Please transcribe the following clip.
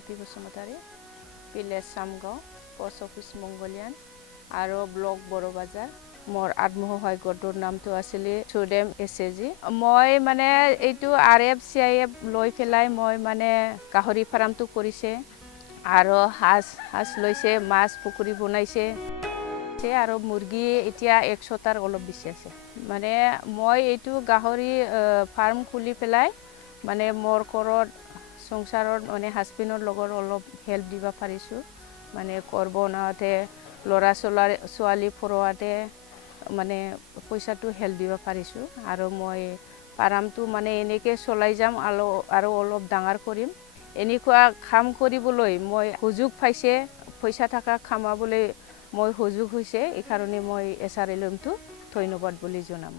Ampi Basumatary, village Chamugaon, post office Mongolian, aro block Borobazar. Mor admohoy gotor naam to asile Swdem SHG. Moi mane eitu RF CIF loi pelai moi mane kahori farm tu korise aro has loise mas pukuri bonaise aro murgi etia 100 tar olop bisi ase. Mane moi eitu gahori farm khuli pelai mane mor korot songsaror mane husbandor logor olop help diba parisu. Mane korbonate lora soali poroate মানে পইচাটো help দিব পাৰিছো আৰু মই ফাৰ্মটো মানে এনেকে চলাই যাম আৰু অলপ ডাঙৰ কৰিম এনেকুৱা কাম কৰিবলৈ মই সুযোগ পাইছে পইচা টাকা কামাবলৈ মই সুযোগ হৈছে এই কাৰণে মই SRLMটো ধন্যবাদ বুলি জনাম।